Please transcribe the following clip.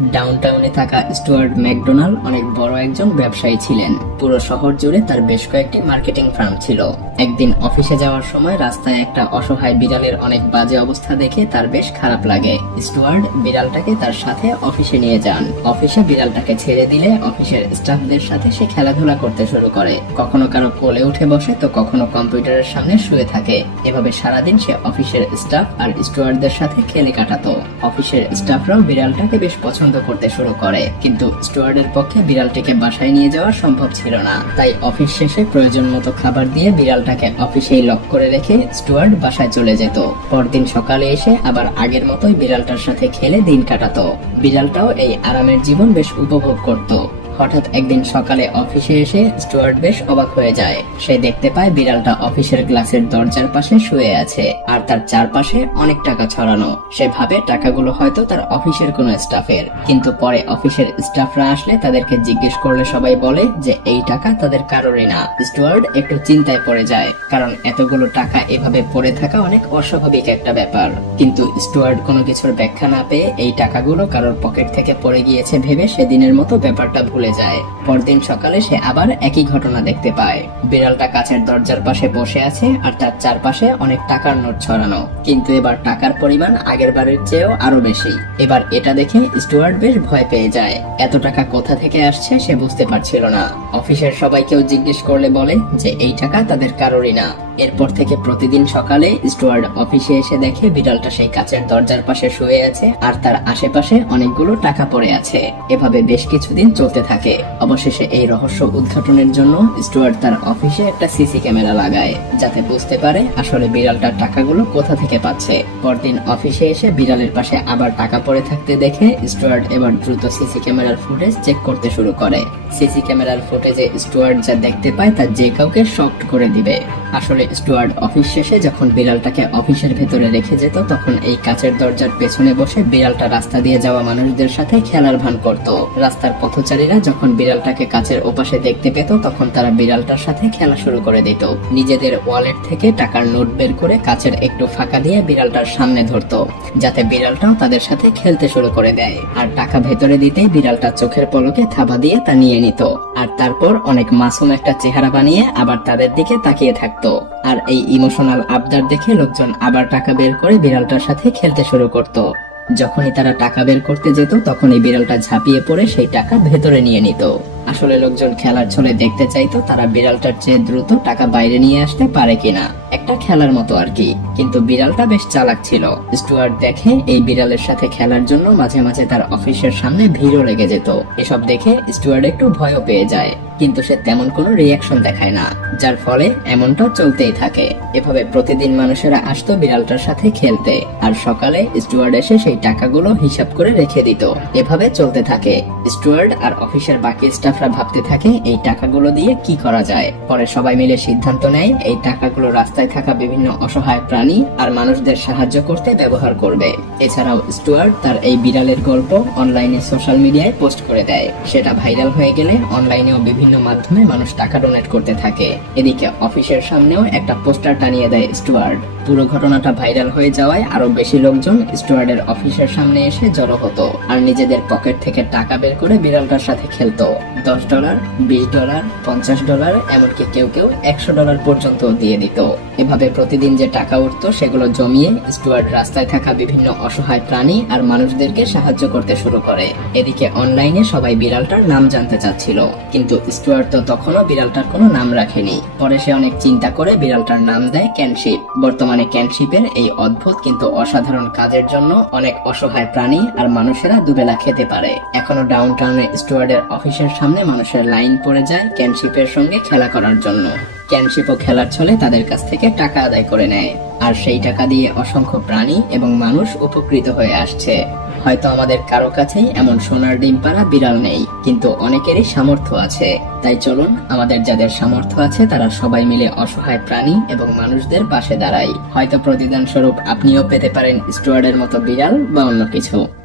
ডাউনটাউনে থাকা Stewart McDonald অনেক বড় একজন ব্যবসায়ী ছিলেন। পুরো শহর জুড়ে তার বেশ কয়েকটি মার্কেটিং ফার্ম ছিল। একদিন অফিসে যাওয়ার সময় রাস্তায় একটা অসহায় বিড়ালের অনেক বাজে অবস্থা দেখে তার বেশ খারাপ লাগে। স্টুয়ার্ট বিড়ালটাকে তার সাথে অফিসে নিয়ে যান। অফিসে বিড়ালটাকে ছেড়ে দিলে অফিসের স্টাফদের সাথে সে খেলাধুলা করতে শুরু করে। কখনো কারও কোলে উঠে বসে, তো কখনো কম্পিউটারের সামনে শুয়ে থাকে। এভাবে সারাদিন সে অফিসের স্টাফ আর স্টুয়ার্টদের সাথে খেলে কাটাতো। অফিসের স্টাফরাও বিড়ালটাকে বেশ পছন্দ করতে শুরু করে। কিন্তু স্টুয়ার্ডের পক্ষে বিড়ালটিকে বাসায় নিয়ে যাওয়া সম্ভব ছিল না। তাই অফিস শেষে প্রয়োজন মতো খাবার দিয়ে বিড়ালটাকে অফিসেই লক করে রেখে স্টুয়ার্ড বাসায় চলে যেত। পরদিন সকালে এসে আবার আগের মতোই বিড়ালটার সাথে খেলে দিন কাটাতো। বিড়ালটাও এই আরামের জীবন বেশ উপভোগ করত। হঠাৎ একদিন সকালে অফিসে এসে স্টুয়ার্ট বেশ অবাক হয়ে যায়। সে দেখতে পায় বিড়ালটা অফিসের গ্লাসের দরজার পাশে শুয়ে আছে আর তার চারপাশে অনেক টাকা ছড়ানো। সে ভাবে টাকাগুলো হয়তো তার অফিসের কোনো স্টাফের। কিন্তু পরে অফিসের স্টাফরা আসলে তাদেরকে জিজ্ঞেস করলে সবাই বলে যে এই টাকা তাদের কারোরই না। স্টুয়ার্ট একটু চিন্তায় পড়ে যায়, কারণ এতগুলো টাকা এভাবে পড়ে থাকা অনেক অস্বাভাবিক একটা ব্যাপার। কিন্তু স্টুয়ার্ড কোনো কিছুর ব্যাখ্যা না পেয়ে এই টাকাগুলো কারোর পকেট থেকে পড়ে গিয়েছে ভেবে সেদিনের মতো ব্যাপারটা ভুলে যায়। পরদিন সকালে সে আবার একই ঘটনা দেখতে পায়। বিড়ালটা কাছের দরজার পাশে বসে আছে আর তার চারপাশে অনেক টাকার নোট ছড়ানো। কিন্তু এবার টাকার পরিমাণ আগের বারের চেয়েও আরও বেশি। এবার এটা দেখে স্টুয়ার্ট বেশ ভয় পেয়ে যায়। এত টাকা কোথা থেকে আসছে সে বুঝতে পারছিল না। অফিসের সবাইকেও জিজ্ঞেস করলে বলে যে, এই টাকা তাদের কারোরই না। এরপর থেকে প্রতিদিন সকালে স্টুয়ার্ড অফিসে এসে দেখে বিড়ালটা সেই কাচের দরজার পাশে শুয়ে আছে আর তার আশেপাশে অনেকগুলো টাকা পড়ে আছে। এভাবে বেশ কিছুদিন চলতে থাকে। অবশেষে এই রহস্য উদ্ঘাটনের জন্য স্টুয়ার্ড তার অফিসে একটা সিসি ক্যামেরা লাগায়, যাতে বুঝতে পারে আসলে বিড়ালটার টাকাগুলো কোথা থেকে পাচ্ছে। পরদিন অফিসে এসে বিড়ালের পাশে আবার টাকা পড়ে থাকতে দেখে স্টুয়ার্ড এবার দ্রুত সিসি ক্যামেরার ফুটেজ চেক করতে শুরু করে। সিসি ক্যামেরার ফুটেজে স্টুয়ার্ড যা দেখতে পায় তা যে কাউকে শক্ট করে দিবে। আসলে স্টুয়ার্ড অফিস শেষে যখন বিড়ালটাকে অফিসের ভেতরে রেখে যেত, তখন এই কাচের দরজার পেছনে বসে বিড়ালটা রাস্তা দিয়ে যাওয়া মানুষদের সাথে খেলার ভান করত। রাস্তার পথচারীরা যখন বিড়ালটাকে কাচের ওপাশে দেখতে পেত, তখন তারা বিড়ালটার সাথে খেলা শুরু করে দিত। নিজেদের ওয়ালেট থেকে টাকার নোট বের করে কাচের একটু ফাঁকা দিয়ে বিড়ালটার সামনে ধরতো, যাতে বিড়ালটাও তাদের সাথে খেলতে শুরু করে দেয়। আর টাকা ভেতরে দিতেই বিড়ালটা চোখের পলকে থাবা দিয়ে তা নিয়ে নিত। আর তারপর অনেক মাসুম একটা চেহারা বানিয়ে আবার তাদের দিকে তাকিয়ে থাকতো। আর এই ইমোশনাল আবদার দেখে লোকজন আবার টাকা বের করে বিড়ালটার সাথে খেলতে শুরু করত। যখনই তারা টাকা বের করতে যেত তখন এই বিড়ালটা ঝাঁপিয়ে পড়ে সেই টাকা ভেতরে নিয়ে নিত। আসলে লোকজন খেলার ছলে দেখতে চাইতো তারা বিড়ালটার চেয়ে দ্রুত টাকা বাইরে নিয়ে আসতে পারে কিনা। একটা খেলার মতো আর কি। কিন্তু বিড়ালটা বেশ চালাক ছিল। স্টুয়ার্ট দেখে এই বিড়ালের সাথে খেলার জন্য মাঝে মাঝে তার অফিসের সামনে ভিড়ও লেগে যেত। এসব দেখে স্টুয়ার্ট একটু ভয়ও পেয়ে যায়। কিন্তু সে তেমন কোনো রিয়াকশন দেখায় না, যার ফলে এমনটা চলতেই থাকে। এভাবে প্রতিদিন মানুষেরা আসতো বিড়ালটার সাথে খেলতে, আর সকালে স্টুয়ার্ড এসে সেই টাকাগুলো হিসাব করে রেখে দিত। এভাবে চলতে থাকে। স্টুয়ার্ড আর অফিসের বাকি স্টাফরা ভাবতে থাকে, এই টাকাগুলো দিয়ে কি করা যায়? পরে সবাই মিলে সিদ্ধান্ত নেয়, এই টাকাগুলো রাস্তায় থাকা বিভিন্ন অসহায় প্রাণী আর মানুষদের সাহায্য করতে ব্যবহার করবে। এছাড়াও স্টুয়ার্ট তার এই বিড়ালের গল্প অনলাইনে সোশ্যাল মিডিয়ায় পোস্ট করে দেয়। সেটা ভাইরাল হয়ে গেলে অনলাইনেও বিভিন্ন মাধ্যমে মানুষ টাকা ডোনেট করতে থাকে। এদিকে অফিসের সামনেও একটা পোস্টার টানিয়ে দেয় স্টুয়ার্ড পুরো ঘটনাটা ভাইরাল হয়ে যাওয়ায় আরও বেশি লোকজন স্টুয়ার্ডের অফিসের সামনে এসে জড়ো হতো আর নিজেদের পকেট থেকে টাকা বের করে বিড়ালটার সাথে খেলতো। দশ ডলার, বিশ ডলার, পঞ্চাশ ডলার, এমনকি কেউ কেউ একশো ডলার পর্যন্ত দিয়ে দিত। এভাবে প্রতিদিন যে টাকা উঠতো, সেগুলো জমিয়ে স্টুয়ার্ড রাস্তায় থাকা বিভিন্ন অসহায় প্রাণী আর মানুষদেরকে সাহায্য করতে শুরু করে। এদিকে অনলাইনে সবাই বিড়ালটার নাম জানতে চাচ্ছিল, কিন্তু স্টুয়ার্ড তো তখনও বিড়ালটার কোনো নাম রাখেনি। পরে সে অনেক চিন্তা করে বিড়ালটার নাম দেয় ক্যানশিপ। বর্তমানে ক্যানশিপের এই অদ্ভুত কিন্তু অসাধারণ কাজের জন্য অনেক অসহায় প্রাণী আর মানুষেরা দুবেলা খেতে পারে। এখনও ডাউন টাউনে স্টুয়ার্ডের অফিসের সামনে মানুষের লাইন পড়ে যায় ক্যানশিপের সঙ্গে খেলা করার জন্য। ক্যানশিপও খেলার ছলে তাদের কাছ থেকে টাকা আদায় করে নেয়। আর সেই টাকা দিয়ে অসংখ্য প্রাণী এবং মানুষ উপকৃত হয়ে আসছে। হয়তো আমাদের কারও কাছেই এমন সোনার ডিম পাড়া বিড়াল নেই, কিন্তু অনেকেরই সামর্থ্য আছে। তাই চলুন, আমাদের যাদের সামর্থ্য আছে, তারা সবাই মিলে অসহায় প্রাণী এবং মানুষদের পাশে দাঁড়াই। হয়তো প্রতিদান স্বরূপ আপনিও পেতে পারেন স্টুয়ার্ডের মতো বিড়াল বা অন্য কিছু।